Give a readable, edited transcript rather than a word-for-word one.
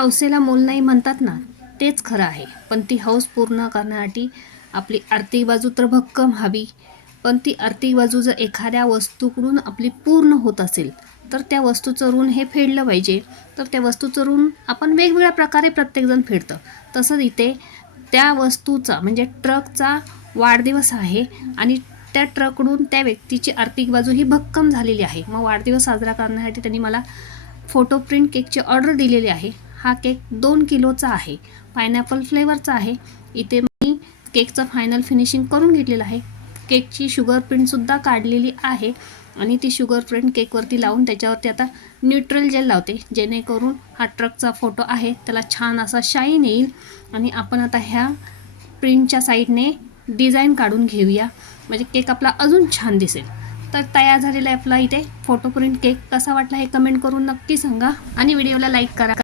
हौसेला मोल नाही म्हणतात ना, तेच खरं आहे. पण ती हौस पूर्ण करण्यासाठी आपली आर्थिक बाजू तर भक्कम हवी. पण ती आर्थिक बाजू जर एखाद्या वस्तूकडून आपली पूर्ण होत असेल, तर त्या वस्तूचं ऋण हे फेडलं पाहिजे. तर त्या वस्तूचं ऋण आपण वेगवेगळ्या प्रकारे प्रत्येकजण फेडतं. तसंच इथे त्या वस्तूचा म्हणजे ट्रकचा वाढदिवस आहे आणि त्या ट्रककडून त्या व्यक्तीची आर्थिक बाजू ही भक्कम झालेली आहे. मग वाढदिवस साजरा करण्यासाठी त्यांनी मला फोटो प्रिंट केकची ऑर्डर दिलेली आहे. हा केक 2 किलोचा आहे. पायनॅपल फ्लेवरचा आहे. इथे मी केकचं फायनल फिनिशिंग करून घेतलेलं आहे. केकची शुगर प्रिंटसुद्धा काढलेली आहे आणि ती शुगर प्रिंट केकवरती लावून त्याच्यावरती आता न्यूट्रल जेल लावते, जेणेकरून हा ट्रकचा फोटो आहे त्याला छान असा शाईन येईल. आणि आपण आता ह्या प्रिंटच्या साईडने डिझाईन काढून घेऊया, म्हणजे केक आपला अजून छान दिसेल. तर तयार झालेला आहे आपला इथे फोटो प्रिंट केक. कसा वाटला हे कमेंट करून नक्की सांगा आणि व्हिडिओला लाईक करा.